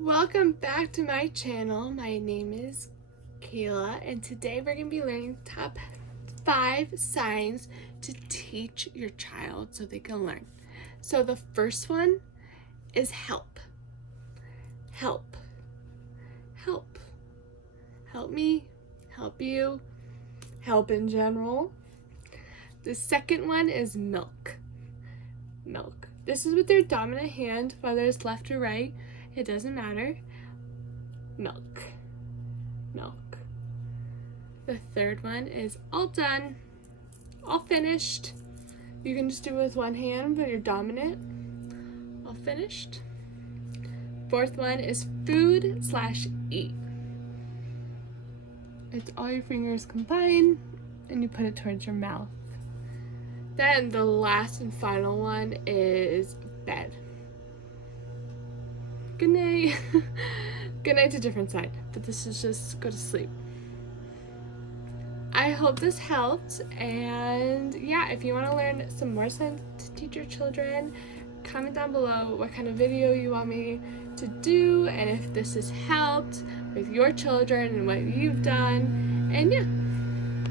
Welcome back to my channel. My name is Caela, and today we're going to be learning top 5 signs to teach your child so they can learn. So the first one is help. Help. Help. Help me. Help you. Help in general. The second one is milk. Milk. This is with their dominant hand, whether it's left or right. It doesn't matter. Milk. Milk. The third one is all done. All finished. You can just do it with one hand, but you're dominant. All finished. Fourth one is food/eat. It's all your fingers combined and you put it towards your mouth. Then the last and final one is bed. Good night. Good night's a different side, but this is just go to sleep. I hope this helped, and yeah, if you want to learn some more signs to teach your children, comment down below what kind of video you want me to do and if this has helped with your children and what you've done. And yeah,